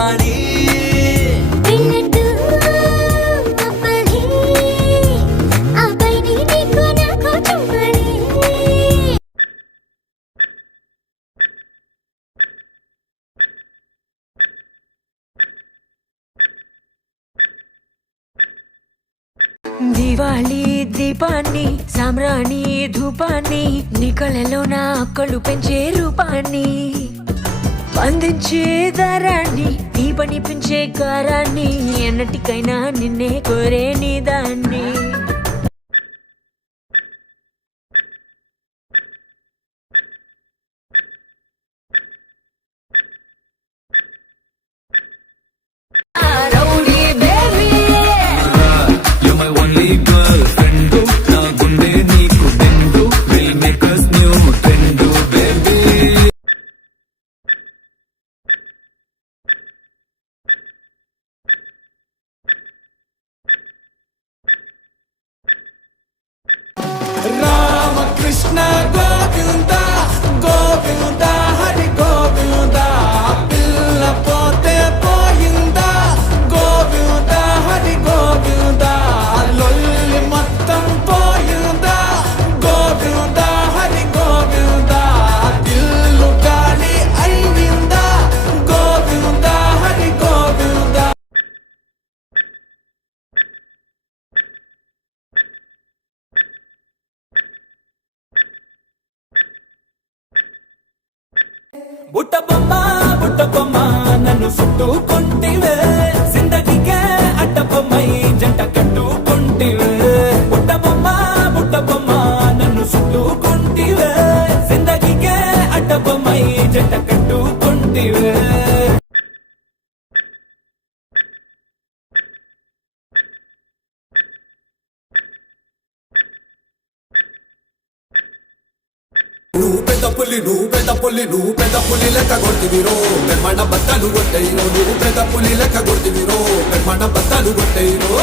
ಮಾಡಿ దివాళీ దీపాన్ని సామ్రాణి ధూపాన్ని నీ కళ్ళలో నా అక్కలు పెంచే రూపాన్ని అందించే దారాన్ని నీ పని పెంచే కారాన్ని ఎన్నటికైనా నిన్నే కోరే నీ దాన్ని రామకృష్ణ గోవింద గోవింద హరి గోవింద పిల్ల పోతే పోయిందా గోవింద హరి గోవింద లొల్లి మొత్తం పోయిందా గోవింద హరి గోవింద ఇల్లు గాలి అయిందా గోవింద హరి గోవింద బుట్ట బొమ్మ నన్ను చుట్టుకుంటివే జిందగీకే అడ్డబొమ్మై జంట కట్టుకుంటివే బుట్ట బొమ్మ నన్ను చుట్టుకుంటివే జిందగీకే అడ్డబొమ్మై జంట కట్టుకుంటివే నువ్వు పెద్ద పులి లెక్క కొట్టివిరో పెర్మణ బద్దలు కొట్టయిరో నువ్వు పెద్ద పులి లెక్క కొట్టివిరో పెర్మణ బద్దలు కొట్టయిరో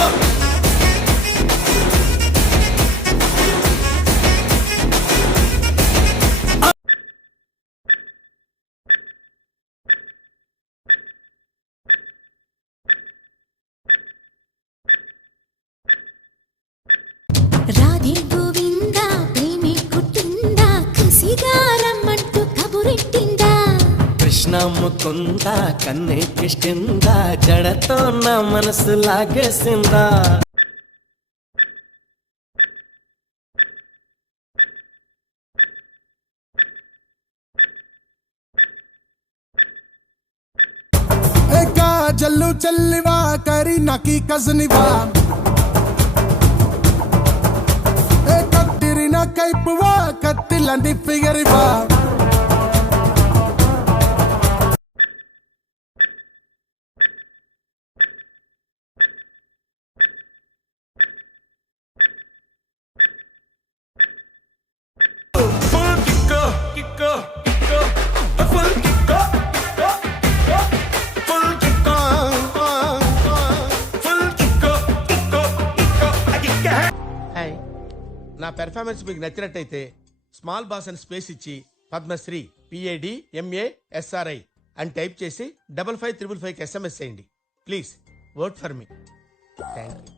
రాధే గోవింద ప్రేమి కుట్టిందా కసిగారమ్మంటూ కబురెట్టిందా కృష్ణ ముకుంద కన్నెక్కిష్టిందా జడతో నా మనసు లాగేసిందా జల్లు చెల్లివా కరి నకి కజనివా కత్తిరిన కైపువా కత్తిలాంటి ఫిగరివా నా పెర్ఫార్మెన్స్ మీకు నచ్చినట్టయితే స్మాల్ బాస్ అని స్పేస్ ఇచ్చి పద్మశ్రీ PADMASRI అని టైప్ చేసి 5555 SMS చేయండి. Please vote for me. Thank you.